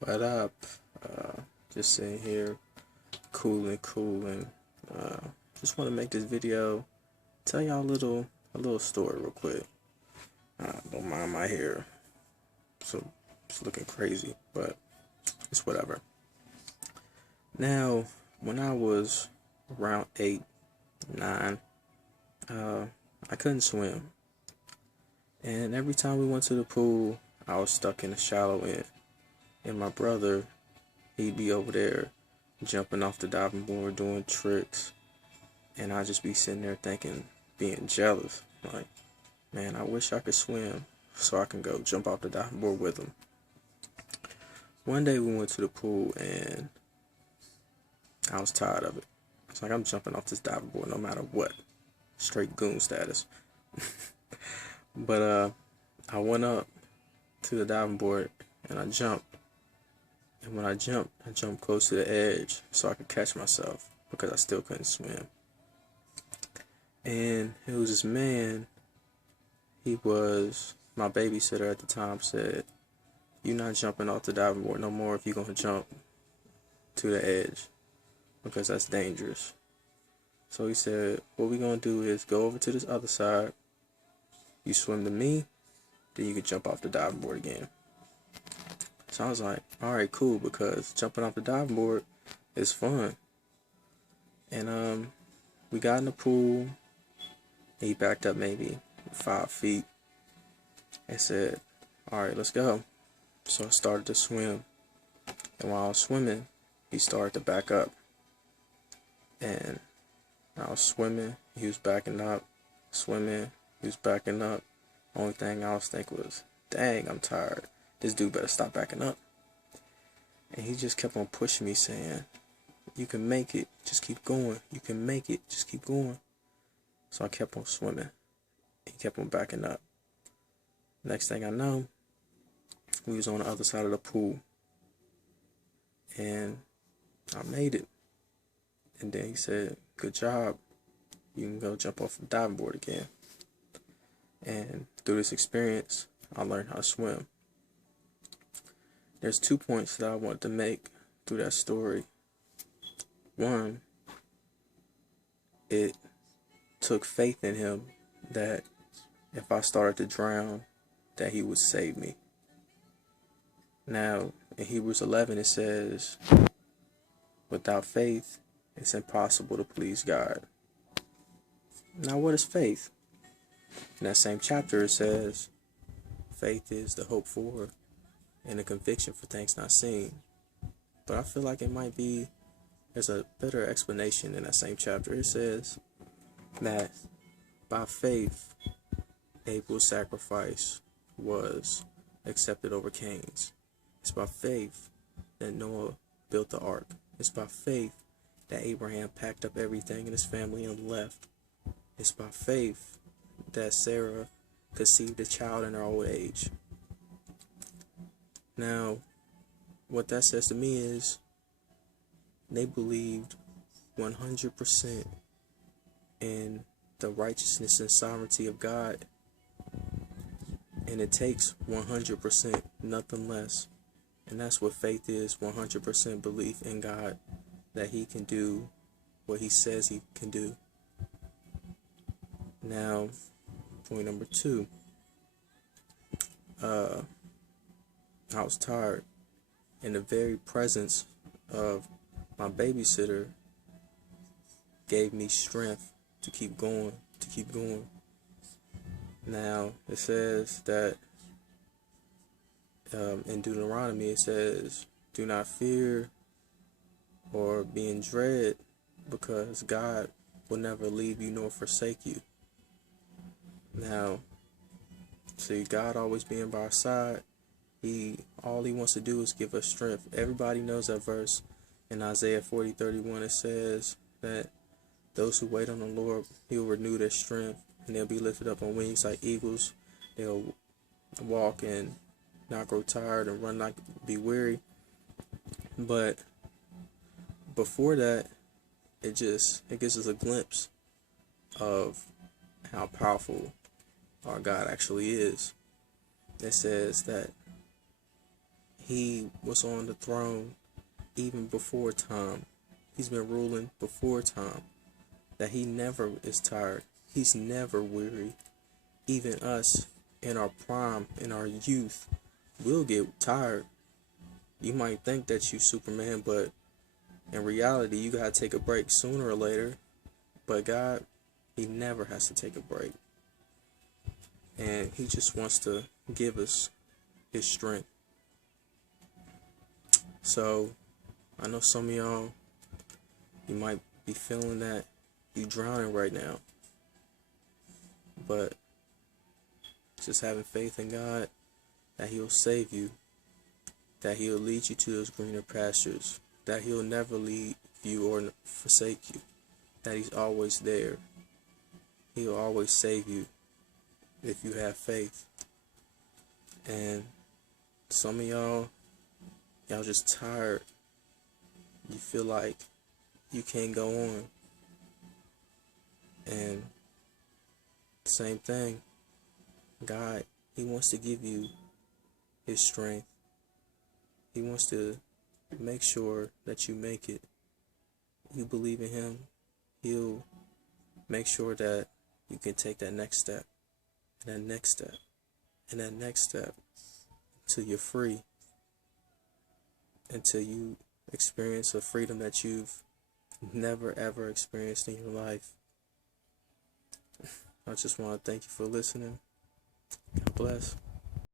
What up? Uh, just sitting here, cooling. Uh, just want to make this video, tell y'all a little story real quick. Don't mind my hair, so it's looking crazy, but it's whatever. Now, when I was around 8, 9, uh, I couldn't swim, and every time we went to the pool, I was stuck in the shallow end, and my brother, he'd be over there jumping off the diving board, doing tricks. And I just be sitting there thinking, being jealous. Like, man, I wish I could swim so I can go jump off the diving board with him. One day we went to the pool and I was tired of it. I was like, I'm jumping off this diving board no matter what. Straight goon status. But I went up to the diving board and I jumped. And when I jumped close to the edge so I could catch myself because I still couldn't swim. And it was this man, he was my babysitter at the time, said, "You're not jumping off the diving board no more if you're going to jump to the edge because that's dangerous." So he said, "What we're going to do is go over to this other side, you swim to me, then you can jump off the diving board again." So I was like, alright, cool, because jumping off the diving board is fun. And we got in the pool. He backed up maybe 5 feet and said, "Alright, let's go." So I started to swim. And while I was swimming, he started to back up. And I was swimming, he was backing up. Swimming, he was backing up. Only thing I was thinking was, dang, I'm tired. This dude better stop backing up. And he just kept on pushing me, saying, "You can make it, just keep going. You can make it, just keep going." So I kept on swimming. He kept on backing up. Next thing I know, we was on the other side of the pool. And I made it. And then he said, "Good job. You can go jump off the diving board again." And through this experience, I learned how to swim. There's 2 points that I want to make through that story. One, it took faith in him that if I started to drown, that he would save me. Now, in Hebrews 11, it says, without faith, it's impossible to please God. Now, what is faith? In that same chapter, it says, faith is the hope for and the conviction for things not seen. But I feel like there's a better explanation in that same chapter. It says that by faith, Abel's sacrifice was accepted over Cain's. It's by faith that Noah built the ark. It's by faith that Abraham packed up everything in his family and left. It's by faith that Sarah conceived a child in her old age. Now, what that says to me is they believed 100% in the righteousness and sovereignty of God, and it takes 100%, nothing less. And that's what faith is, 100% belief in God, that he can do what he says he can do. Now, point number 2, I was tired, and the very presence of my babysitter gave me strength to keep going, Now, it says that in Deuteronomy, it says, "Do not fear or be in dread, because God will never leave you nor forsake you." Now, see, God always being by our side, all he wants to do is give us strength. Everybody knows that verse in Isaiah 40:31. It says that those who wait on the Lord, he will renew their strength, and they'll be lifted up on wings like eagles. They'll walk and not grow tired, and run not be weary. But before that, it gives us a glimpse of how powerful our God actually is. It says that He was on the throne even before time. He's been ruling before time. That he never is tired. He's never weary. Even us in our prime, in our youth, will get tired. You might think that you Superman, but in reality, you gotta take a break sooner or later. But God, He never has to take a break. And He just wants to give us His strength. So, I know some of y'all, you might be feeling that you drowning right now. But just having faith in God that He'll save you, that He'll lead you to those greener pastures, that He'll never leave you or forsake you, that He's always there. He'll always save you if you have faith. And some of y'all just tired. You feel like you can't go on. And same thing, God, He wants to give you His strength. He wants to make sure that you make it. You believe in Him, He'll make sure that you can take that next step, and that next step, and that next step, until you're free, until you experience a freedom that you've never ever experienced in your life. I just want to thank you for listening. God bless.